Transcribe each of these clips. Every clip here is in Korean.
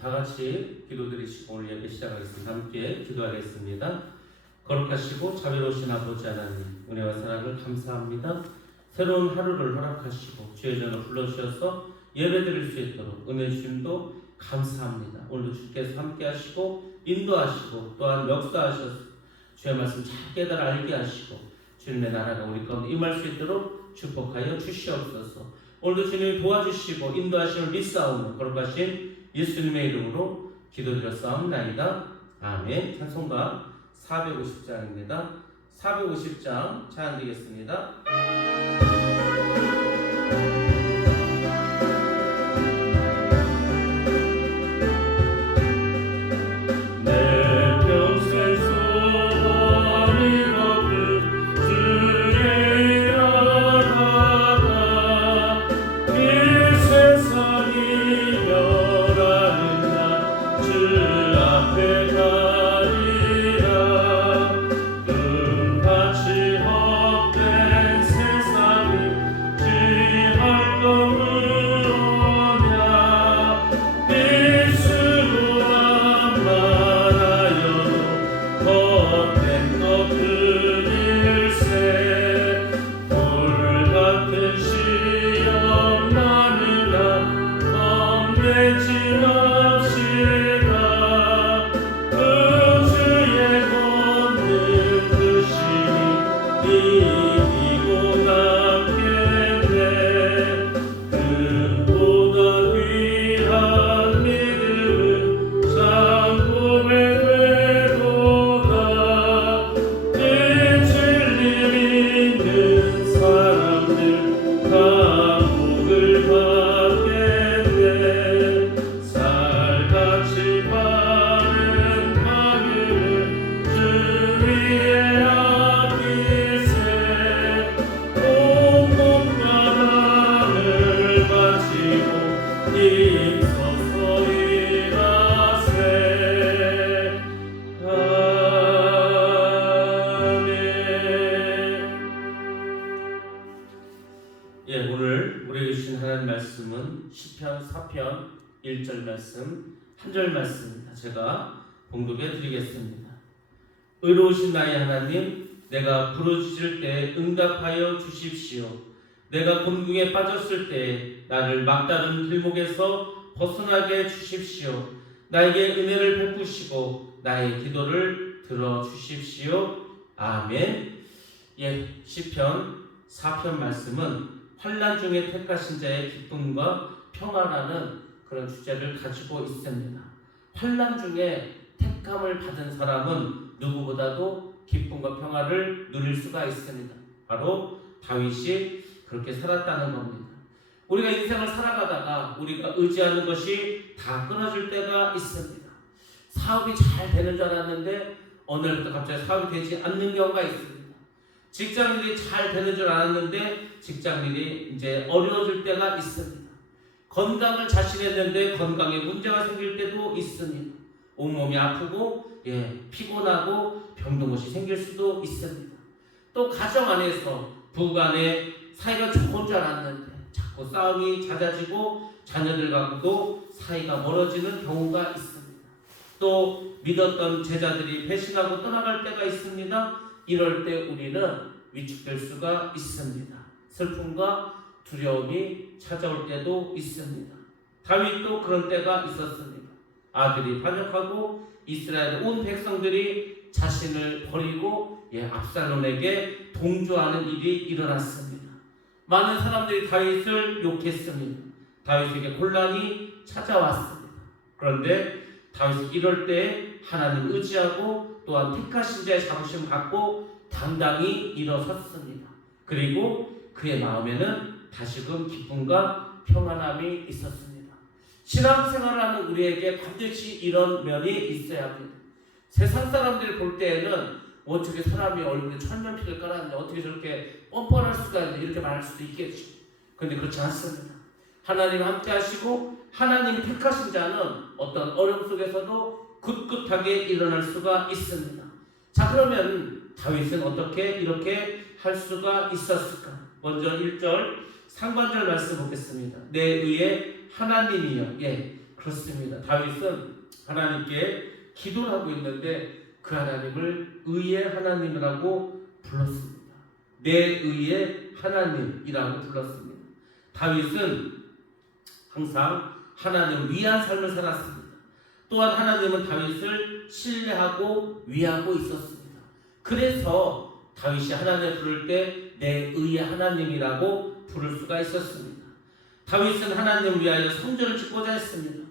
다 같이 기도드리시고 오늘 예배 시작하겠습니다. 함께 기도하겠습니다. 거룩하시고 자비로우신 아버지 하나님, 은혜와 사랑을 감사합니다. 새로운 하루를 허락하시고 주의 전을 불러주셔서 예배드릴 수 있도록 은혜 주심도 감사합니다. 오늘도 주께서 함께 하시고 인도하시고 또한 역사하셔서 주의 말씀 잘 깨달아 알게 하시고 주님의 나라가 우리 가운데 임할 수 있도록 축복하여 주시옵소서. 오늘도 주님이 도와주시고 인도하심을 믿사오며 거룩하신 예수님의 이름으로 기도드렸사옵나이다. 아멘. 찬송가 450장입니다. 450장 찬양 드리겠습니다. 오늘 우리에게 주신 하나님 말씀은 시편 4편 1절 말씀, 한 절 말씀입니다. 제가 봉독해 드리겠습니다. 의로우신 나의 하나님, 내가 부르짖을 때 응답하여 주십시오. 내가 곤궁에 빠졌을 때 나를 막다른 길목에서 벗어나게 주십시오. 나에게 은혜를 베푸시고 나의 기도를 들어주십시오. 아멘. 시편 4편 말씀은 환난 중에 택하신 자의 기쁨과 평화라는 그런 주제를 가지고 있습니다. 환난 중에 택함을 받은 사람은 누구보다도 기쁨과 평화를 누릴 수가 있습니다. 바로 다윗이 그렇게 살았다는 겁니다. 우리가 인생을 살아가다가 우리가 의지하는 것이 다 끊어질 때가 있습니다. 사업이 잘 되는 줄 알았는데 어느 날부터 갑자기 사업이 되지 않는 경우가 있습니다. 직장일이 잘 되는 줄 알았는데 직장일이 이제 어려워질 때가 있습니다. 건강을 자신했는데 건강에 문제가 생길 때도 있습니다. 온몸이 아프고 피곤하고 병든 것이 생길 수도 있습니다. 또 가정 안에서 부부간에 사이가 좋은 줄 알았는데 자꾸 싸움이 잦아지고 자녀들과도 사이가 멀어지는 경우가 있습니다. 또 믿었던 제자들이 배신하고 떠나갈 때가 있습니다. 이럴 때 우리는 위축될 수가 있습니다. 슬픔과 두려움이 찾아올 때도 있습니다. 다윗도 그런 때가 있었습니다. 아들이 반역하고 이스라엘 온 백성들이 자신을 버리고 압살롬에게 동조하는 일이 일어났습니다. 많은 사람들이 다윗을 욕했습니다. 다윗에게 곤란이 찾아왔습니다. 그런데 다윗이 이럴 때 하나님 의지하고 또한 택하신 자의 자부심을 갖고 당당히 일어섰습니다. 그리고 그의 마음에는 다시금 기쁨과 평안함이 있었습니다. 신앙생활하는 우리에게 반드시 이런 면이 있어야 합니다. 세상 사람들이 볼 때에는 어떻게 사람이 얼굴에 천면피를 깔았는데 어떻게 저렇게 뻔뻔할 수가 있는데 이렇게 말할 수도 있겠죠. 그런데 그렇지 않습니다. 하나님 함께 하시고 하나님이 택하신 자는 어떤 어려움 속에서도 굳굳하게 일어날 수가 있습니다. 자, 그러면 다윗은 어떻게 이렇게 할 수가 있었을까? 먼저 1절 상반절 말씀 보겠습니다. 내 의의 하나님이여. 그렇습니다. 다윗은 하나님께 기도를 하고 있는데 그 하나님을 의의 하나님이라고 불렀습니다. 내 의의 하나님이라고 불렀습니다. 다윗은 항상 하나님을 위한 삶을 살았습니다. 또한 하나님은 다윗을 신뢰하고 위하고 있었습니다. 그래서 다윗이 하나님을 부를 때 내 의의 하나님이라고 부를 수가 있었습니다. 다윗은 하나님을 위하여 성전을 짓고자 했습니다.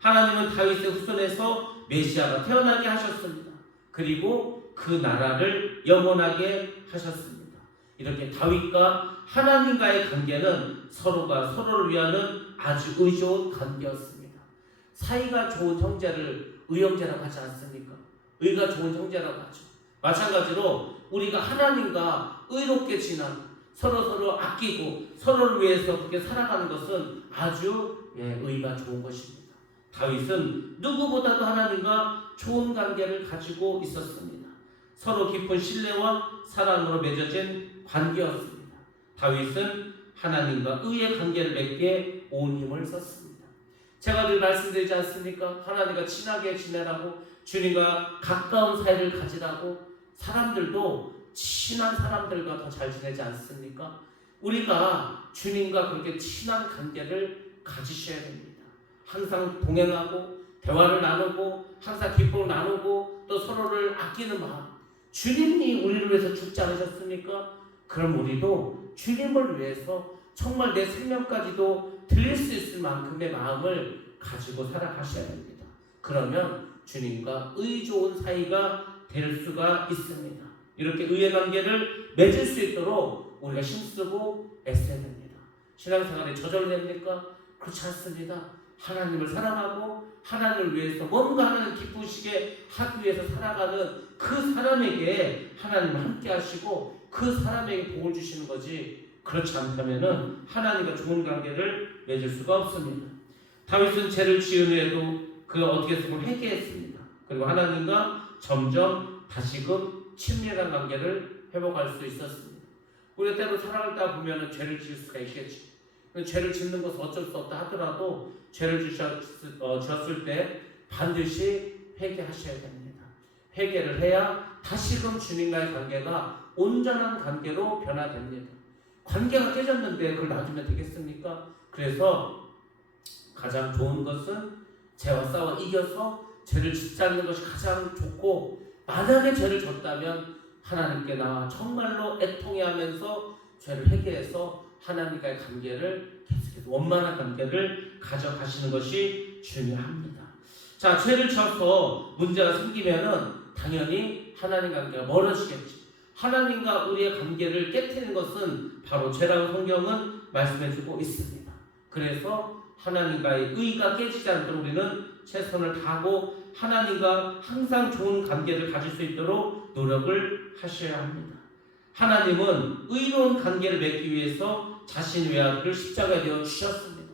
하나님은 다윗의 후손에서 메시아가 태어나게 하셨습니다. 그리고 그 나라를 영원하게 하셨습니다. 이렇게 다윗과 하나님과의 관계는 서로가 서로를 위하는 아주 의좋은 관계였습니다. 사이가 좋은 형제를 의형제라고 하지 않습니까? 의가 좋은 형제라고 하죠. 마찬가지로 우리가 하나님과 의롭게 지나고 서로 아끼고 서로를 위해서 그렇게 살아가는 것은 아주 의가 좋은 것입니다. 다윗은 누구보다도 하나님과 좋은 관계를 가지고 있었습니다. 서로 깊은 신뢰와 사랑으로 맺어진 관계였습니다. 다윗은 하나님과 의의 관계를 맺기에 온 힘을 썼습니다. 제가 늘 말씀드리지 않습니까? 하나님과 친하게 지내라고, 주님과 가까운 사이를 가지라고. 사람들도 친한 사람들과 더 잘 지내지 않습니까? 우리가 주님과 그렇게 친한 관계를 가지셔야 됩니다. 항상 동행하고 대화를 나누고 항상 기쁨을 나누고 또 서로를 아끼는 마음. 주님이 우리를 위해서 죽지 않으셨습니까? 그럼 우리도 주님을 위해서 정말 내 생명까지도 드릴 수 있을 만큼의 마음을 가지고 살아가셔야 됩니다. 그러면 주님과 의 좋은 사이가 될 수가 있습니다. 이렇게 의의 관계를 맺을 수 있도록 우리가 힘쓰고 애써야 됩니다. 신앙생활에 저절됩니까? 그렇지 않습니다. 하나님을 사랑하고 하나님을 위해서 뭔가 하나님 기쁘시게 하기 위해서 살아가는 그 사람에게 하나님을 함께 하시고 그 사람에게 복을 주시는 거지, 그렇지 않다면은 하나님과 좋은 관계를 맺을 수가 없습니다. 다윗은 죄를 지은 후에도 그 어떻게 했으면 회개했습니다. 그리고 하나님과 점점 다시금 친밀한 관계를 회복할 수 있었습니다. 우리가 때로 살아가다 보면 죄를 지을 수가 있겠죠. 죄를 짓는 것은 어쩔 수 없다 하더라도 죄를 지었을 때 반드시 회개하셔야 됩니다. 회개를 해야 다시금 주님과의 관계가 온전한 관계로 변화됩니다. 관계가 깨졌는데 그걸 놔두면 되겠습니까? 그래서 가장 좋은 것은 죄와 싸워 이겨서 죄를 짓지 않는 것이 가장 좋고, 만약에 죄를 졌다면 하나님께 나와 정말로 애통해하면서 죄를 회개해서 하나님과의 관계를 계속해서 원만한 관계를 가져가시는 것이 중요합니다. 자, 죄를 져서 문제가 생기면은 당연히 하나님 관계가 멀어지겠죠. 하나님과 우리의 관계를 깨트리는 것은 바로 죄라고 성경은 말씀해주고 있습니다. 그래서 하나님과의 의가 깨지지 않도록 우리는 최선을 다하고 하나님과 항상 좋은 관계를 가질 수 있도록 노력을 하셔야 합니다. 하나님은 의로운 관계를 맺기 위해서 자신의 외아들을 십자가에 내어 주셨습니다.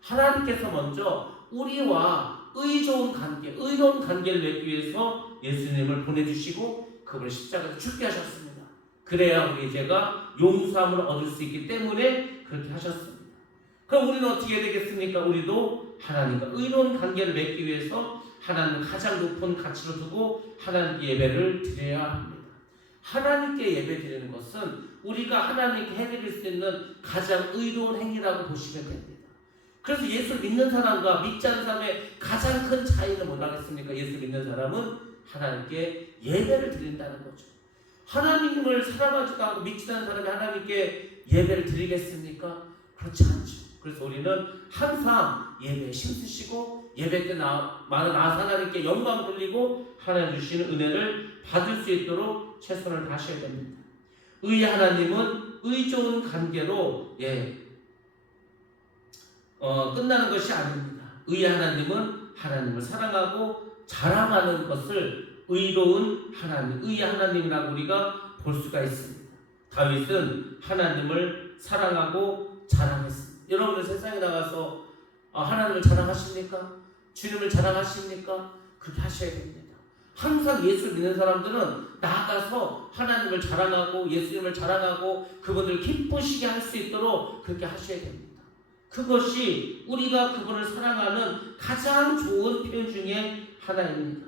하나님께서 먼저 우리와 의 좋은 관계, 의로운 관계를 맺기 위해서 예수님을 보내주시고 그분을 십자가에 죽게 하셨습니다. 그래야 우리 죄가 용서함을 얻을 수 있기 때문에 그렇게 하셨습니다. 그럼 우리는 어떻게 해야 되겠습니까? 우리도 하나님과 의로운 관계를 맺기 위해서 하나님을 가장 높은 가치로 두고 하나님께 예배를 드려야 합니다. 하나님께 예배 드리는 것은 우리가 하나님께 해드릴 수 있는 가장 의로운 행위라고 보시면 됩니다. 그래서 예수를 믿는 사람과 믿지 않는 사람의 가장 큰 차이는 뭐라겠습니까? 예수 믿는 사람은 하나님께 예배를 드린다는 거죠. 하나님을 사랑하지도 않고 믿지 않는 사람이 하나님께 예배를 드리겠습니까? 그렇지 않죠. 그래서 우리는 항상 예배에 힘쓰시고 예배 때 많은 하나님께 영광 돌리고 하나님 주시는 은혜를 받을 수 있도록 최선을 다하셔야 됩니다. 의의 하나님은 의 좋은 관계로 끝나는 것이 아닙니다. 의의 하나님은 하나님을 사랑하고 자랑하는 것을 의로운 하나님, 의의 하나님이라고 우리가 볼 수가 있습니다. 다윗은 하나님을 사랑하고 자랑했습니다. 여러분들 세상에 나가서 하나님을 자랑하십니까? 주님을 자랑하십니까? 그렇게 하셔야 됩니다. 항상 예수 믿는 사람들은 나가서 하나님을 자랑하고 예수님을 자랑하고 그분들을 기쁘시게 할 수 있도록 그렇게 하셔야 됩니다. 그것이 우리가 그분을 사랑하는 가장 좋은 표현 중에 하나입니다.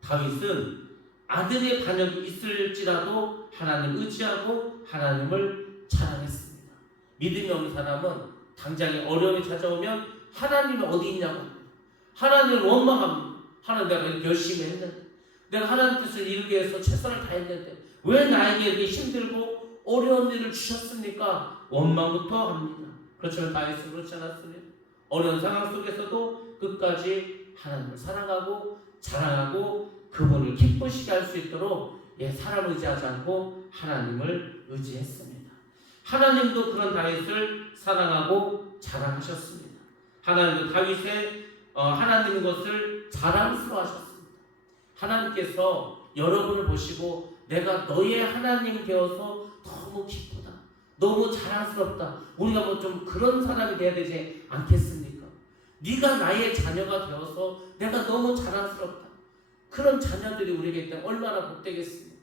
다윗은 아들의 반역이 있을지라도 하나님 의지하고 하나님을 자랑했습니다. 믿음이 없는 사람은 당장에 어려움이 찾아오면 하나님이 어디 있냐고 합니다. 하나님을 원망합니다. 하나님, 내가 이렇게 열심히 했는데, 내가 하나님 뜻을 이루기 위해서 최선을 다했는데 왜 나에게 이렇게 힘들고 어려운 일을 주셨습니까? 원망부터 합니다. 그렇지만 다윗은 그렇지 않았습니다. 어려운 상황 속에서도 끝까지 하나님을 사랑하고 자랑하고 그분을 기쁘시게 할 수 있도록 사람을 의지하지 않고 하나님을 의지했습니다. 하나님도 그런 다윗을 사랑하고 자랑하셨습니다. 하나님도 다윗의 하나님의 것을 자랑스러워하셨습니다. 하나님께서 여러분을 보시고 내가 너의 하나님이 되어서 너무 기쁘다, 너무 자랑스럽다, 우리가 뭐 좀 그런 사람이 돼야 되지 않겠습니까? 네가 나의 자녀가 되어서 내가 너무 자랑스럽다. 그런 자녀들이 우리에게 있다면 얼마나 복되겠습니까?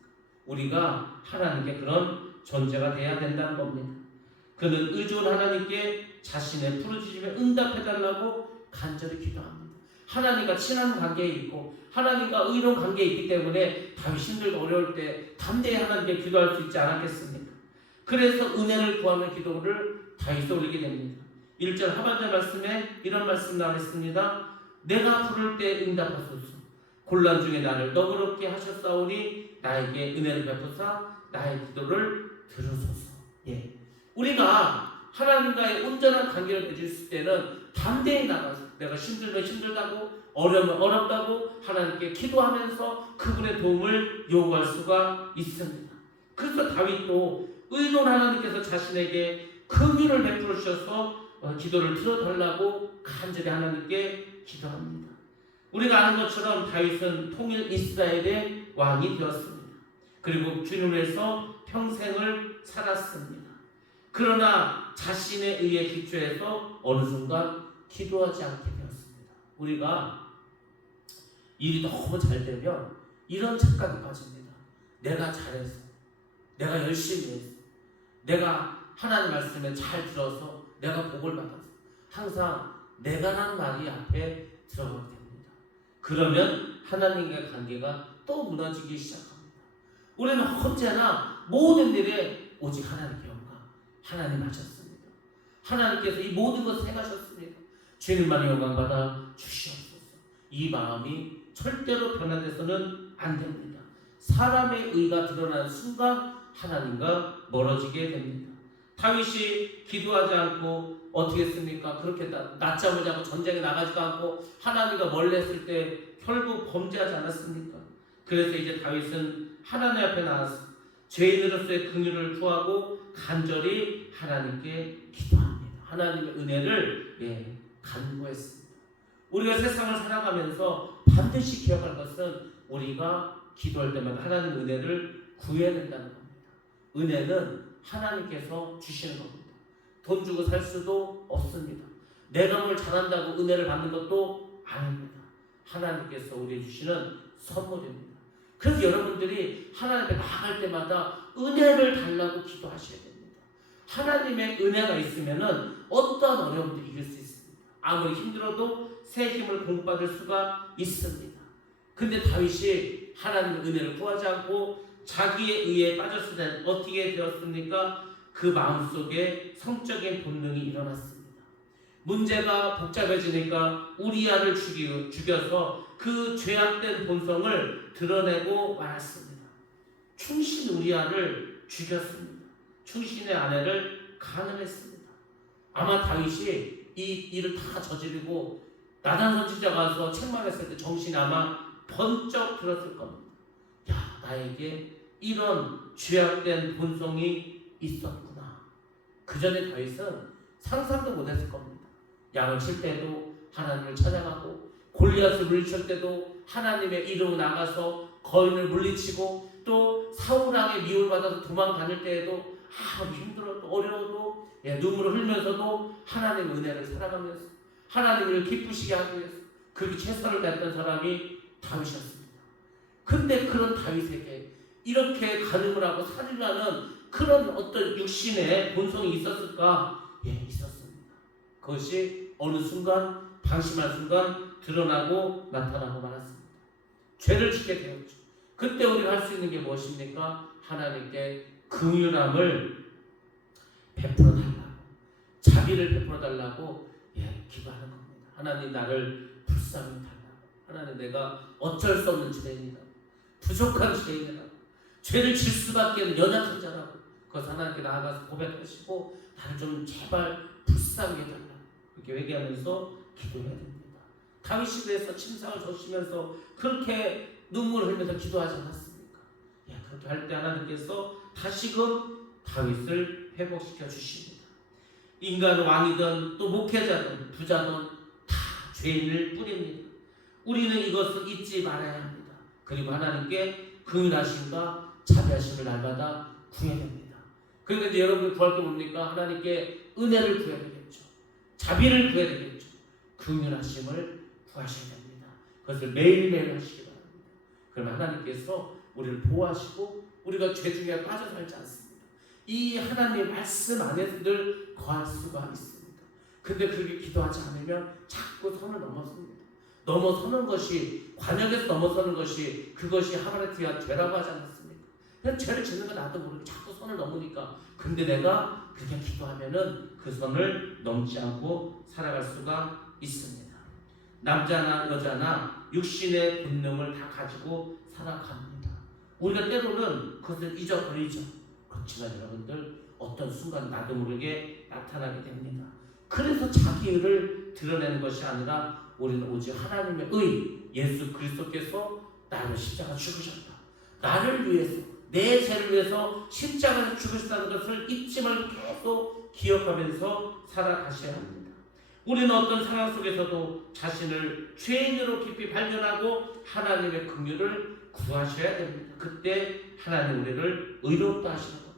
우리가 하나님께 그런 존재가 돼야 된다는 겁니다. 그는 의존 하나님께 자신의 부르짖음에 응답해달라고 간절히 기도합니다. 하나님과 친한 관계에 있고 하나님과 의로운 관계에 있기 때문에 다윗 힘들고 어려울 때 담대히 하나님께 기도할 수 있지 않았겠습니까? 그래서 은혜를 구하는 기도를 다윗이 올리게 됩니다. 1절 하반절 말씀에 이런 말씀 나왔습니다. 내가 부를 때 응답하소서. 곤란 중에 나를 너그럽게 하셨사오니 나에게 은혜를 베푸사 나의 기도를 들으소서. 우리가 하나님과의 온전한 관계를 맺을 때는 담대히 나가서 내가 힘들면 힘들다고 어려우면 어렵다고 하나님께 기도하면서 그분의 도움을 요구할 수가 있습니다. 그래서 다윗도 의로운 하나님께서 자신에게 긍휼을 베풀어 주셔서 기도를 들어달라고 간절히 하나님께 기도합니다. 우리가 아는 것처럼 다윗은 통일 이스라엘의 왕이 되었습니다. 그리고 주님을 위해서 평생을 살았습니다. 그러나 자신의 의에 기초해서 어느 순간 기도하지 않게 되었습니다. 우리가 일이 너무 잘 되면 이런 착각이 빠집니다. 내가 잘해서, 내가 열심히 해서, 내가 하나님 말씀에 잘 들어서, 내가 복을 받아서 항상 내가란 말이 앞에 들어가게 됩니다. 그러면 하나님과의 관계가 또 무너지기 시작합니다. 우리는 언제나 모든 일에 오직 하나님께 영광, 하나님 하셨습니다. 하나님께서 이 모든 것을 행하셨습니다. 주님만이 영광받아 주시옵소서. 이 마음이 절대로 변화돼서는 안 됩니다. 사람의 의가 드러나는 순간 하나님과 멀어지게 됩니다. 다윗이 기도하지 않고 어떻게 했습니까? 그렇게 낮잠을 자고 전쟁에 나가지도 않고 하나님과 멀리했을 때 결국 범죄하지 않았습니까? 그래서 이제 다윗은 하나님 앞에 나와서 죄인으로서의 긍휼을 구하고 간절히 하나님께 기도합니다. 하나님의 은혜를 간구했습니다. 우리가 세상을 살아가면서 반드시 기억할 것은 우리가 기도할 때마다 하나님의 은혜를 구해야 된다는 겁니다. 은혜는 하나님께서 주시는 겁니다. 돈 주고 살 수도 없습니다. 내가 뭘 잘한다고 은혜를 받는 것도 아닙니다. 하나님께서 우리에게 주시는 선물입니다. 그래서 여러분들이 하나님 앞에 나아갈 때마다 은혜를 달라고 기도하셔야 됩니다. 하나님의 은혜가 있으면은 어떠한 어려움도 이길 수 있습니다. 아무리 힘들어도 새 힘을 공급받을 수가 있습니다. 근데 다윗이 하나님의 은혜를 구하지 않고 자기의 의에 빠졌을 때 어떻게 되었습니까? 그 마음속에 성적인 본능이 일어났습니다. 문제가 복잡해지니까 우리아를 죽여서 그 죄악된 본성을 드러내고 말았습니다. 충신 우리아를 죽였습니다. 충신의 아내를 간음했습니다. 아마 다윗이 이 일을 다 저지르고 나단 선지자가 와서 책망했을 때 정신이 아마 번쩍 들었을 겁니다. 야, 나에게 이런 죄악된 본성이 있었구나. 그 전에 다윗은 상상도 못했을 겁니다. 양을 칠 때도 하나님을 찬양하고 골리앗을 물리칠 때도 하나님의 이름으로 나가서 거인을 물리치고 또 사울왕의 미움을 받아서 도망다닐 때에도 아무리 힘들어도 어려워도 눈물을 흘면서도 하나님의 은혜를 살아가면서 하나님을 기쁘시게 하기 위해서 그렇게 최선을 다했던 사람이 다윗이었습니다. 근데 그런 다윗에게 이렇게 간음을 하고 살인하는 그런 어떤 육신의 본성이 있었을까? 있었습니다. 그것이 어느 순간 방심한 순간 드러나고 나타나고 말았습니다. 죄를 짓게 되었죠. 그때 우리가 할 수 있는 게 무엇입니까? 하나님께 긍휼함을 베풀어 달라고, 자비를 베풀어 달라고 기도하는 겁니다. 하나님 나를 불쌍히 달라고. 하나님 내가 어쩔 수 없는 죄인이라고, 부족한 죄인이라고, 죄를 질 수밖에 없는 연약한 자라고, 그것을 하나님께 나아가서 고백하시고 나를 좀 제발 불쌍히 해달라고 그렇게 회개하면서 기도해야 됩니다. 다윗이 그래서 침상을 젖으면서 그렇게 눈물을 흘리면서 기도하지 않았습니까? 그렇게 할 때 하나님께서 다시금 다윗을 회복시켜 주십니다. 인간 왕이든 또 목회자든 부자든 다 죄인일 뿐입니다. 우리는 이것을 잊지 말아야 합니다. 그리고 하나님께 긍휼하심과 자비하심을 날마다 구해야 됩니다. 그러니까 이제 여러분이 구할 게 뭡니까? 하나님께 은혜를 구해야 되겠죠. 자비를 구해야 되겠죠. 긍휼하심을 구하셔야 됩니다. 그것을 매일매일 하시기 바랍니다. 그러면 하나님께서 우리를 보호하시고 우리가 죄 중에 빠져 살지 않습니다. 이 하나님의 말씀 안에서 늘 거할 수가 있습니다. 근데 그렇게 기도하지 않으면 자꾸 선을 넘어섭니다. 넘어서는 것이, 관역에서 넘어서는 것이, 그것이 하마르티아 죄라고 하지 않았습니까? 그냥 죄를 짓는 건 나도 모르게 자꾸 선을 넘으니까. 근데 내가 그렇게 기도하면은 그 선을 넘지 않고 살아갈 수가 있습니다. 남자나 여자나 육신의 본능을 다 가지고 살아갑니다. 우리가 때로는 그것을 잊어버리죠. 그렇지만 여러분들 어떤 순간 나도 모르게 나타나게 됩니다. 그래서 자기 의를 드러내는 것이 아니라 우리는 오직 하나님의 의, 예수 그리스도께서 나를 십자가 죽으셨다, 나를 위해서, 내 죄를 위해서 십자가에서 죽으셨다는 것을 잊지 말고 계속 기억하면서 살아가셔야 합니다. 우리는 어떤 상황 속에서도 자신을 죄인으로 깊이 발견하고 하나님의 긍휼을 구하셔야 됩니다. 그때 하나님 우리를 의롭다 하시는 겁니다.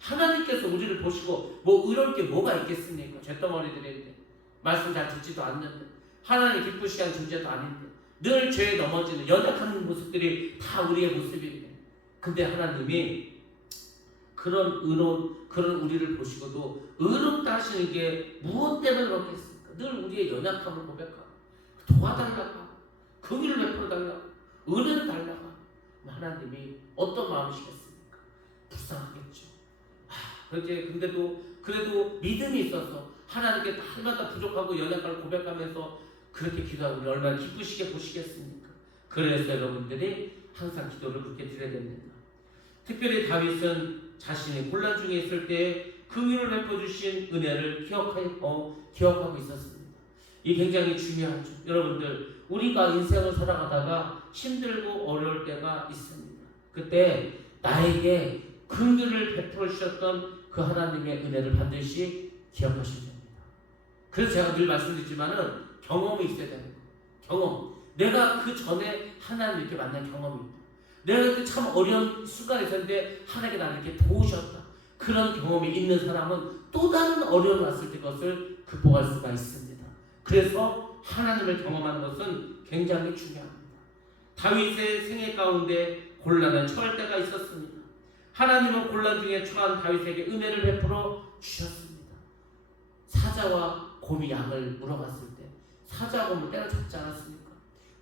하나님께서 우리를 보시고 뭐 의로울 게 뭐가 있겠습니까? 죄덩어리들인데, 말씀 잘 듣지도 않는데, 하나님 기쁘시게 하는 존재도 아닌데, 늘 죄에 넘어지는 연약한 모습들이 다 우리의 모습인데, 근데 하나님이 그런 우리를 보시고도 의롭다 하시는 게 무엇 때문에 그렇겠습니까? 늘 우리의 연약함을 고백하고 도와달라고 하고 긍휼을 베풀어 달라고 은혜를 달라고 하고, 하나님이 어떤 마음이시겠습니까? 불쌍하겠죠. 근데도 그래도 믿음이 있어서 하나님께 날마다 부족하고 연약함을 고백하면서 그렇게 기도하고 우리 얼마나 기쁘시게 보시겠습니까? 그래서 여러분들이 항상 기도를 그렇게 드려야 됩니다. 특별히 다윗은 자신이 곤란 중에 있을 때 긍휼을 베풀어주신 은혜를 기억하고 있었습니다. 이게 굉장히 중요하죠. 여러분들, 우리가 인생을 살아가다가 힘들고 어려울 때가 있습니다. 그때 나에게 긍휼을 베풀어 주셨던 그 하나님의 은혜를 반드시 기억하셔야 됩니다. 그래서 제가 늘 말씀드리지만은 경험이 있어야 되는 거예요. 경험. 내가 그 전에 하나님 이렇게 만난 경험이 있다. 내가 그때 참 어려운 순간이 있었는데 하나님께 나를 이렇게 도우셨다. 그런 경험이 있는 사람은 또 다른 어려움이 왔을 때 그것을 극복할 수가 있습니다. 그래서 하나님을 경험하는 것은 굉장히 중요합니다. 다윗의 생애 가운데 곤란에 처할 때가 있었습니다. 하나님은 곤란 중에 처한 다윗에게 은혜를 베풀어 주셨습니다. 사자와 곰이 양을 물어봤을 때 사자와 곰을 때려잡지 않았습니까?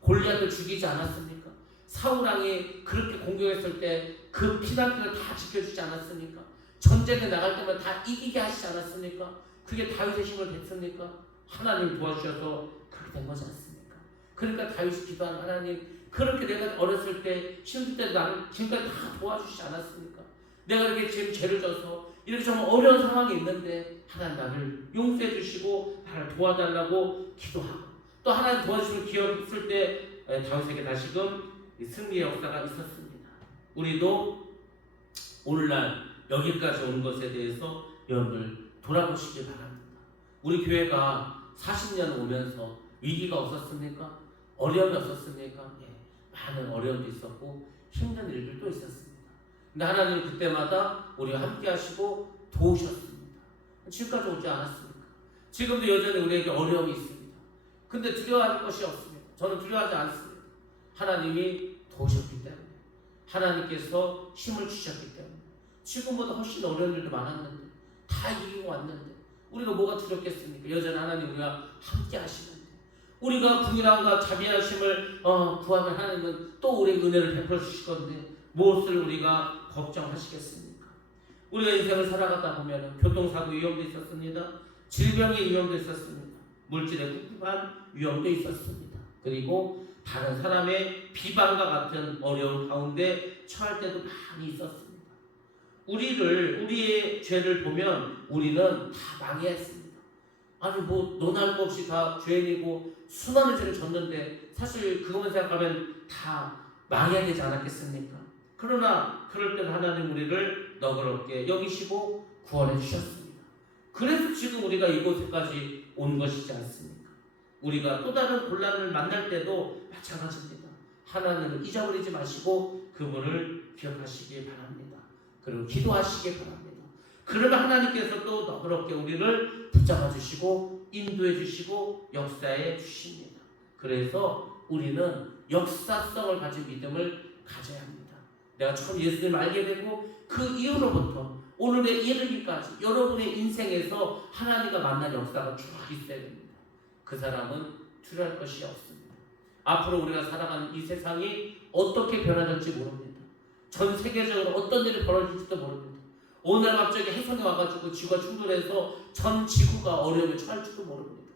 골리앗을 죽이지 않았습니까? 사울왕이 그렇게 공격했을 때 그 피난길을 다 지켜주지 않았습니까? 전쟁에 나갈 때마다 다 이기게 하시지 않았습니까? 그게 다윗의 힘을 뱉습니까? 하나님 도와주셔서 그렇게 된 거지 않습니까? 그러니까 다윗이 기도한 하나님, 그렇게 내가 어렸을 때 힘들 때 나를 지금까지 다 도와주시지 않았습니까? 내가 이렇게 지금 죄를 져서 이렇게 정말 어려운 상황이 있는데 하나님 나를 용서해 주시고 나를 도와달라고 기도하고, 또 하나님 도와주시는 기억했을 때 다윗에게 다시금 승리의 역사가 있었습니다. 우리도 오늘날 여기까지 온 것에 대해서 여러분들 돌아보시기 바랍니다. 우리 교회가 40년 오면서 위기가 없었습니까? 어려움이 없었습니까? 많은 어려움도 있었고 힘든 일들도 있었습니다. 근데 하나님은 그때마다 우리와 함께 하시고 도우셨습니다. 지금까지 오지 않았습니까? 지금도 여전히 우리에게 어려움이 있습니다. 근데 두려워할 것이 없습니다. 저는 두려워하지 않습니다. 하나님이 도우셨기 때문에, 하나님께서 힘을 주셨기 때문에, 지금보다 훨씬 어려운 일도 많았는데 다 이기고 왔는데 우리가 뭐가 두렵겠습니까? 여전히 하나님 우리가 함께 하시는데, 우리가 궁일함과 자비하심을 구하면 하나님은 또 우리의 은혜를 베풀어 주실 건데 무엇을 우리가 걱정하시겠습니까? 우리가 인생을 살아가다 보면 교통사고 위험도 있었습니다. 질병의 위험도 있었습니다. 물질의 꿉꿉한 위험도 있었습니다. 그리고 다른 사람의 비방과 같은 어려운 가운데 처할 때도 많이 있었습니다. 우리의 죄를 보면 우리는 다 망해했습니다. 아니 뭐 논할 것 없이 다 죄인이고 수많은 죄를 졌는데 사실 그것만 생각하면 다 망해야 되지 않았겠습니까? 그러나 그럴 때는 하나님 우리를 너그럽게 여기시고 구원해 주셨습니다. 그래서 지금 우리가 이곳에까지 온 것이지 않습니까? 우리가 또 다른 곤란을 만날 때도 마찬가지입니다. 하나님을 잊어버리지 마시고 그분을 기억하시기 바랍니다. 그리고 기도하시기 바랍니다. 그러면 하나님께서 또 너그럽게 우리를 붙잡아 주시고 인도해 주시고 역사해 주십니다. 그래서 우리는 역사성을 가진 믿음을 가져야 합니다. 내가 처음 예수님을 알게 되고 그 이후로부터 오늘에 이르기까지 여러분의 인생에서 하나님과 만난 역사가 쭉 있어야 됩니다. 그 사람은 두려워할 것이 없습니다. 앞으로 우리가 살아가는 이 세상이 어떻게 변화될지 모릅니다. 전 세계적으로 어떤 일이 벌어질지도 모릅니다. 오늘 갑자기 해성이 와가지고 지구가 충돌해서 전 지구가 어려움에 처할지도 모릅니다.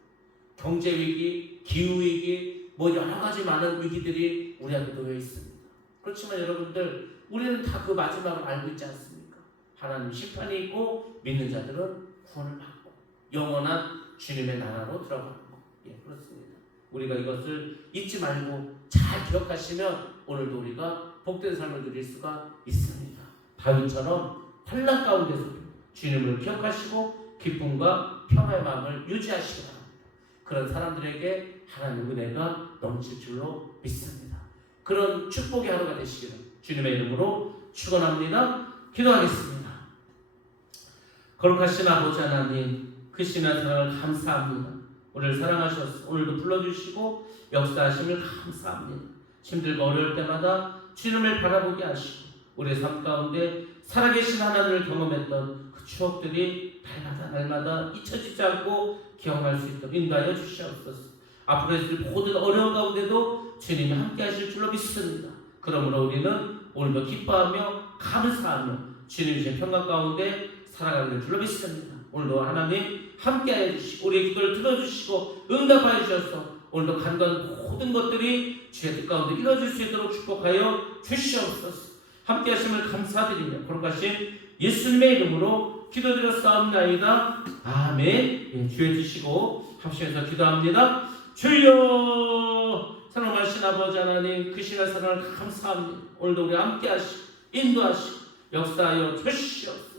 경제위기, 기후위기, 여러 가지 많은 위기들이 우리한테 놓여 있습니다. 그렇지만 여러분들, 우리는 다 그 마지막을 알고 있지 않습니까? 하나님 심판이 있고 믿는 자들은 구원을 받고 영원한 주님의 나라로 들어가는 것. 그렇습니다. 우리가 이것을 잊지 말고 잘 기억하시면 오늘도 우리가 복된 삶을 누릴 수가 있습니다. 다윗처럼 환난 가운데서도 주님을 기억하시고 기쁨과 평화의 마음을 유지하시기 바랍니다. 그런 사람들에게 하나님의 은혜가 넘칠 줄로 믿습니다. 그런 축복의 하루가 되시기를 주님의 이름으로 축원합니다. 기도하겠습니다. 거룩하신 아버지 하나님, 크신 사랑을 감사합니다. 우리를 사랑하셔서 오늘도 불러주시고 역사하심을 감사합니다. 힘들고 어려울 때마다 주님을 바라보게 하시고 우리의 삶 가운데 살아계신 하나님을 경험했던 그 추억들이 날마다 잊혀지지 않고 기억날 수 있도록 인도하여 주시옵소서. 앞으로 있을 모든 어려운 가운데도 주님이 함께 하실 줄로 믿습니다. 그러므로 우리는 오늘도 기뻐하며 감사하며 주님 주신 평강 가운데 살아가는 줄로 믿습니다. 오늘도 하나님 함께하여 주시고 우리의 기도를 들어주시고 응답하여 주셔서 오늘도 간과한 모든 것들이 주의 뜻 가운데 이루어질 수 있도록 축복하여 주시옵소서. 함께 하심을 감사드리며 거룩하신 예수님의 이름으로 기도드렸사옵나이다. 아멘. 주여 주시고 합심해서 기도합니다. 주여, 사랑하신 아버지 하나님, 그 시간 사랑을 감사합니다. 오늘도 우리 함께 하시고 인도하시고 역사하여 주시옵소서.